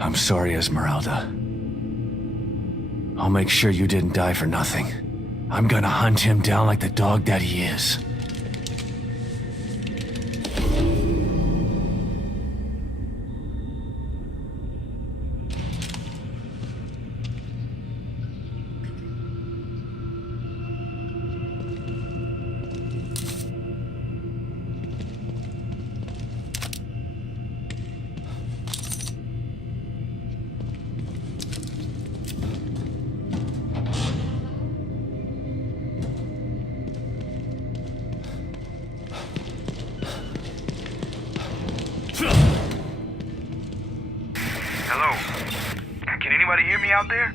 I'm sorry, Esmeralda. I'll make sure you didn't die for nothing. I'm gonna hunt him down like the dog that he is. Hello? Can anybody hear me out there?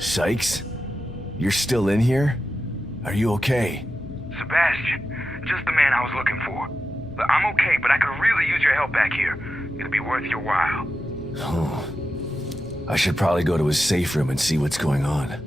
Sykes? You're still in here? Are you okay? Sebastian, just the man I was looking for. But I'm okay, but I could really use your help back here. It'll be worth your while. Oh. I should probably go to his safe room and see what's going on.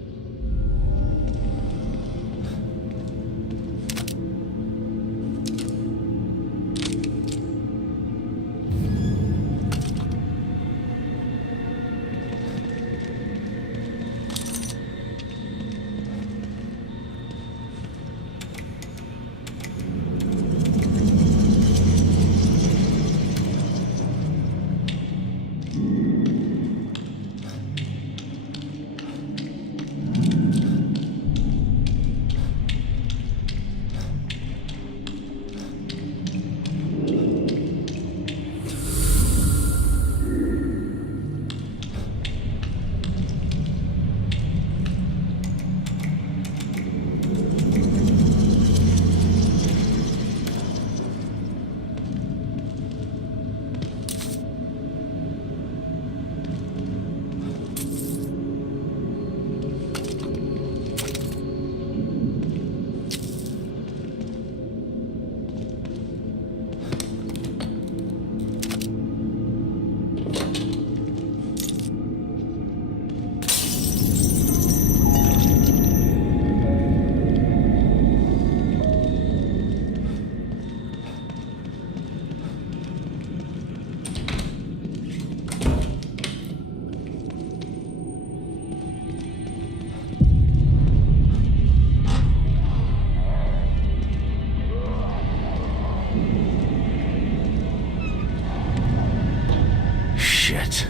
Shit.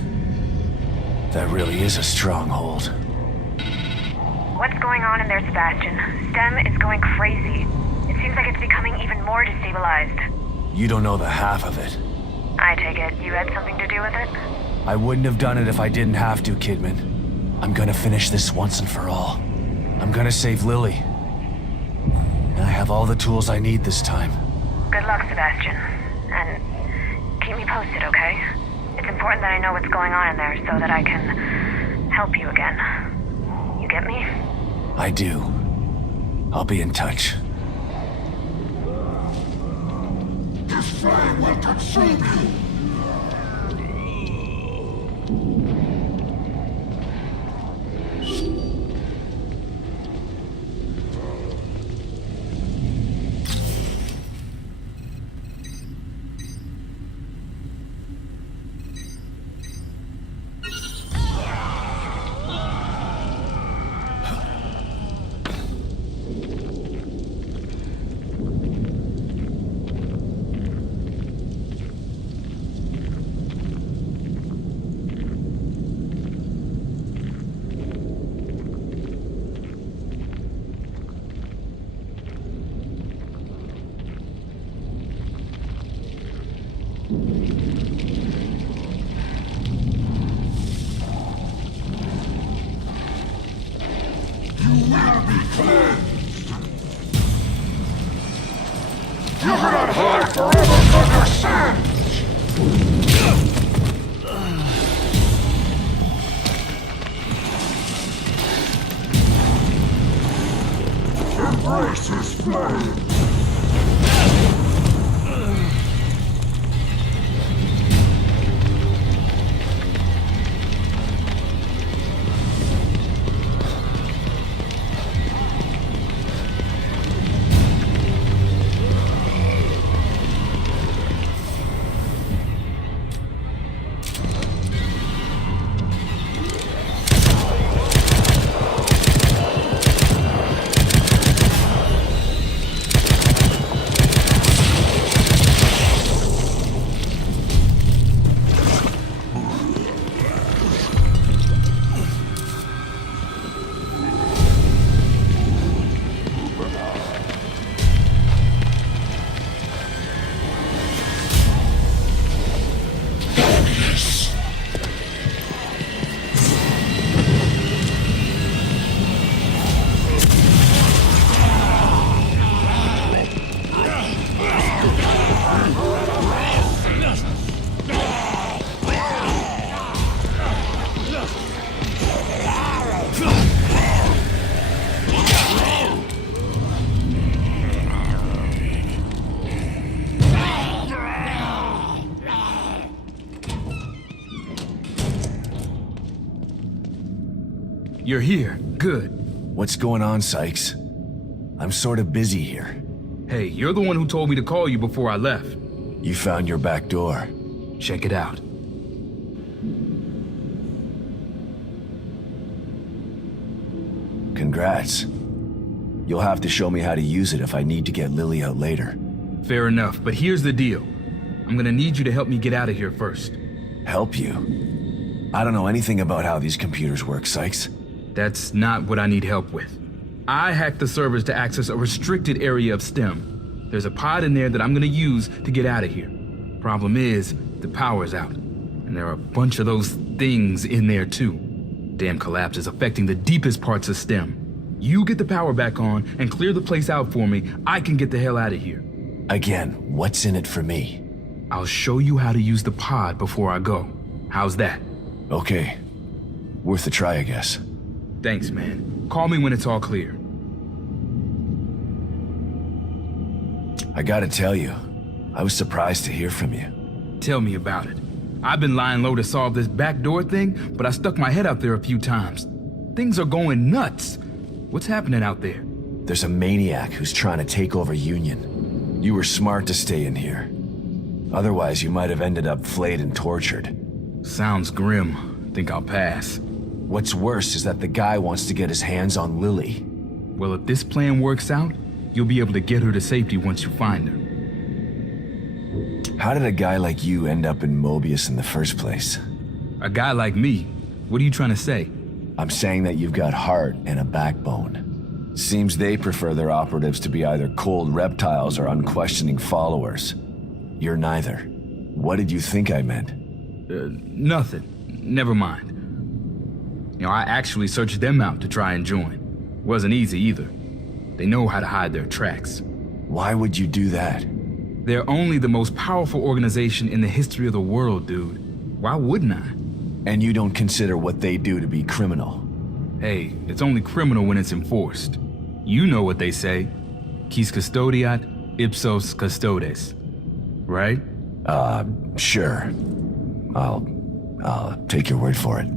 That really is a stronghold. What's going on in there, Sebastian? STEM is going crazy. It seems like it's becoming even more destabilized. You don't know the half of it. I take it you had something to do with it? I wouldn't have done it if I didn't have to, Kidman. I'm gonna finish this once and for all. I'm gonna save Lily. And I have all the tools I need this time. Good luck, Sebastian. And keep me posted, okay? It's important that I know what's going on in there so that I can help you again. You get me? I do. I'll be in touch. This flame will consume you! You cannot hide forever from your sins! Embrace his flame! you're here. Good. What's going on, Sykes? I'm sort of busy here. Hey, you're the one who told me to call you before I left. You found your back door. Check it out. Congrats. You'll have to show me how to use it if I need to get Lily out later. Fair enough, but here's the deal. I'm gonna need you to help me get out of here first. Help you? I don't know anything about how these computers work, Sykes. That's not what I need help with. I hacked the servers to access a restricted area of STEM. There's a pod in there that I'm gonna use to get out of here. Problem is, the power's out. And there are a bunch of those things in there too. Damn collapse is affecting the deepest parts of STEM. You get the power back on and clear the place out for me, I can get the hell out of here. Again, what's in it for me? I'll show you how to use the pod before I go. How's that? Okay. Worth a try, I guess. Thanks, man. Call me when it's all clear. I gotta tell you, I was surprised to hear from you. Tell me about it. I've been lying low to solve this backdoor thing, but I stuck my head out there a few times. Things are going nuts. What's happening out there? There's a maniac who's trying to take over Union. You were smart to stay in here. Otherwise, you might have ended up flayed and tortured. Sounds grim. Think I'll pass. What's worse is that the guy wants to get his hands on Lily. Well, if this plan works out, you'll be able to get her to safety once you find her. How did a guy like you end up in Mobius in the first place? A guy like me? What are you trying to say? I'm saying that you've got heart and a backbone. Seems they prefer their operatives to be either cold reptiles or unquestioning followers. You're neither. What did you think I meant? Nothing. Never mind. You know, I actually searched them out to try and join. Wasn't easy either. They know how to hide their tracks. Why would you do that? They're only the most powerful organization in the history of the world, dude. Why wouldn't I? And you don't consider what they do to be criminal? Hey, it's only criminal when it's enforced. You know what they say. Quis custodiat, ipsos custodes. Right? Sure. I'll take your word for it.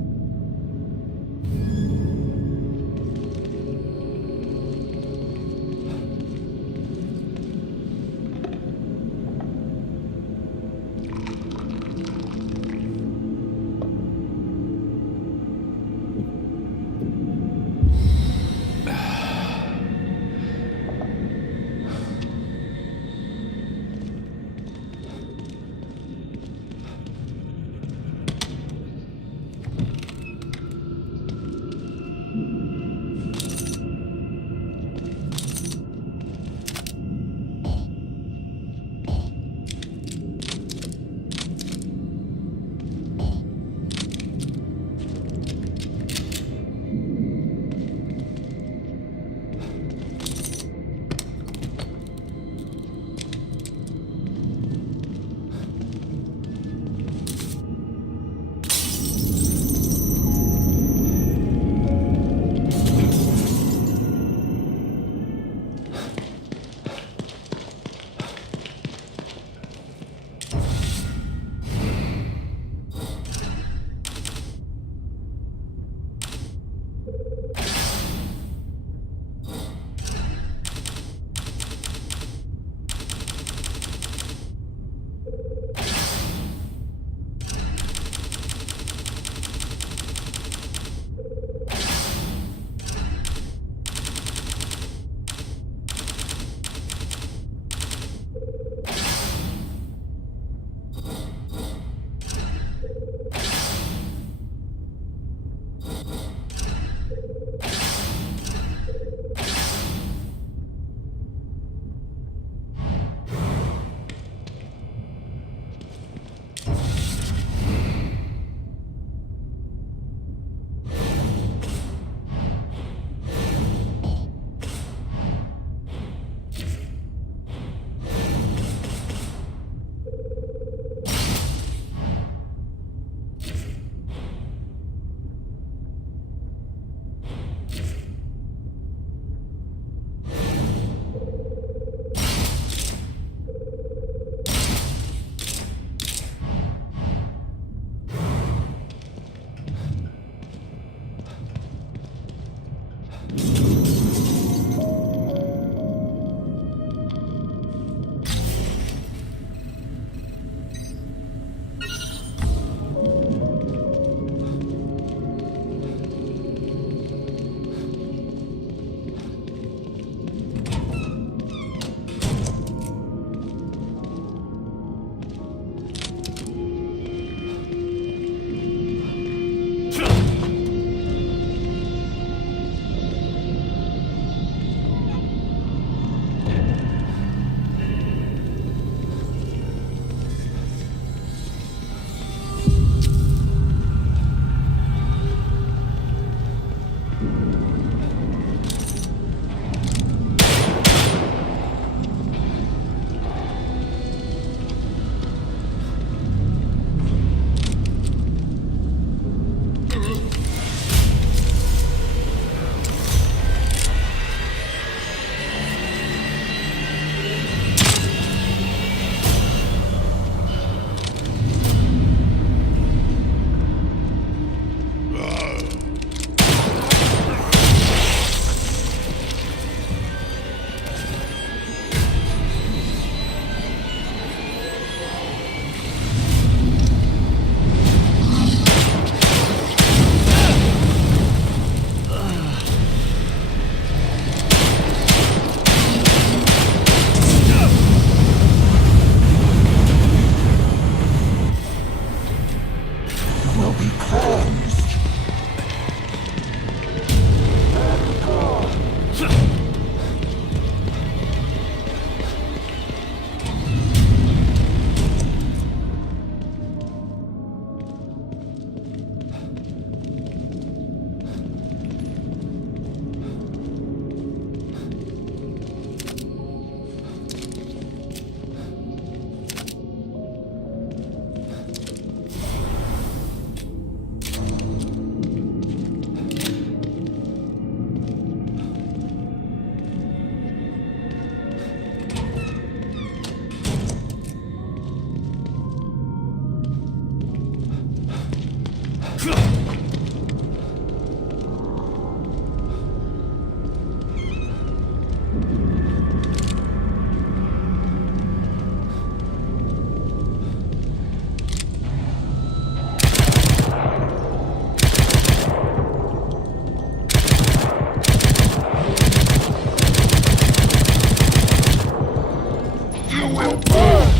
You will burn!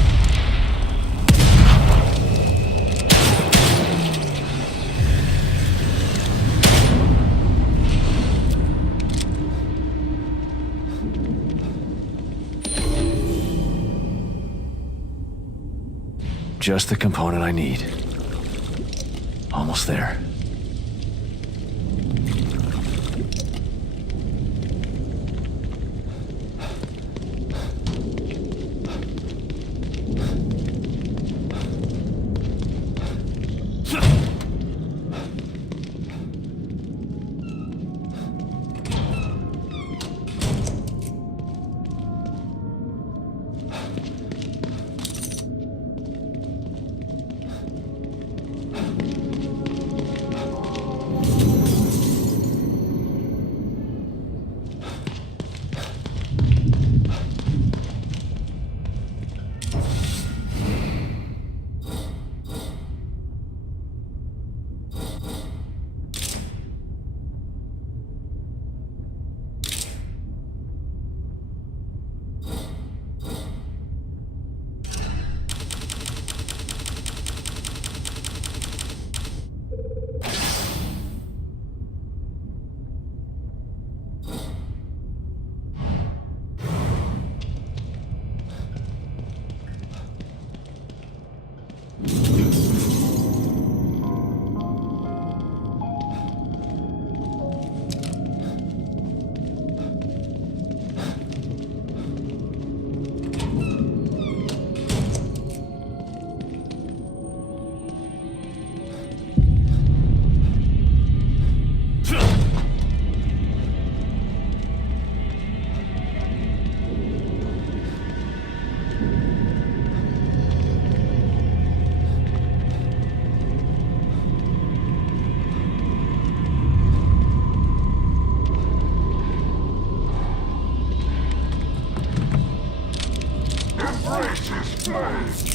Just the component I need. Almost there. Embrace his flame!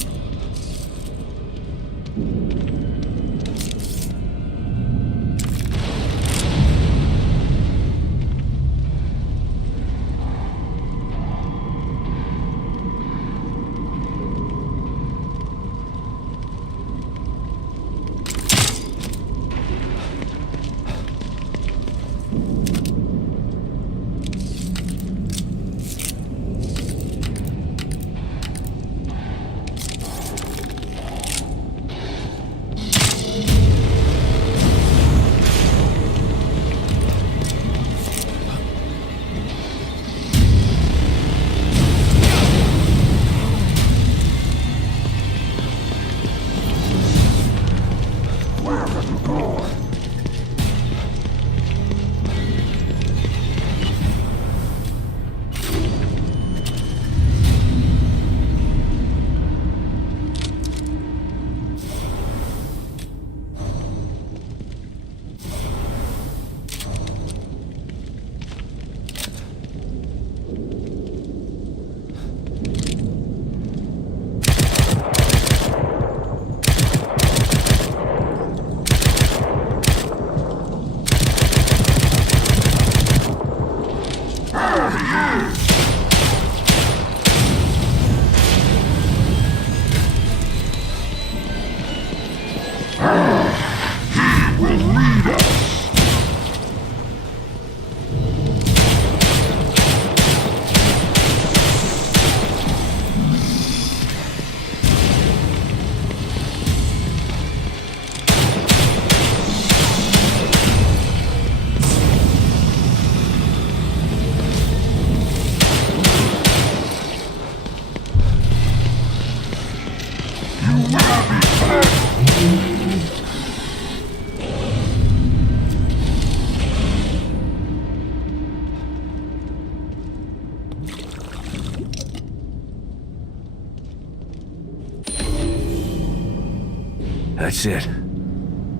That's it.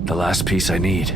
The last piece I need.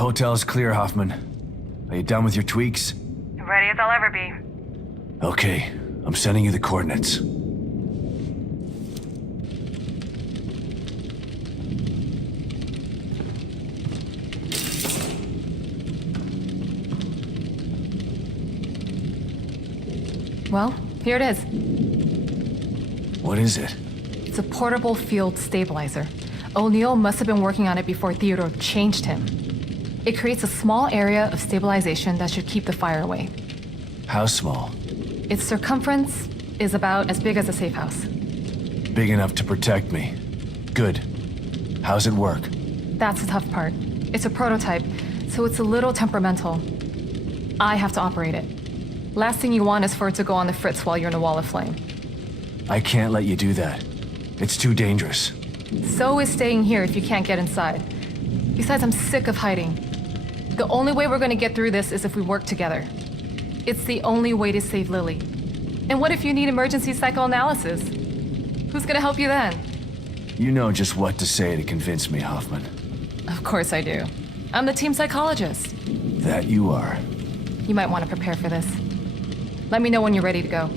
hotel's clear, Hoffman. Are you done with your tweaks? Ready as I'll ever be. Okay, I'm sending you the coordinates. Well, here it is. What is it? It's a portable field stabilizer. O'Neill must have been working on it before Theodore changed him. It creates a small area of stabilization that should keep the fire away. How small? Its circumference is about as big as a safe house. Big enough to protect me. Good. How's it work? That's the tough part. It's a prototype, so it's a little temperamental. I have to operate it. Last thing you want is for it to go on the fritz while you're in a wall of flame. I can't let you do that. It's too dangerous. So is staying here if you can't get inside. Besides, I'm sick of hiding. The only way we're gonna get through this is if we work together. It's the only way to save Lily. And what if you need emergency psychoanalysis? Who's gonna help you then? You know just what to say to convince me, Hoffman. Of course I do. I'm the team psychologist. That you are. You might want to prepare for this. Let me know when you're ready to go.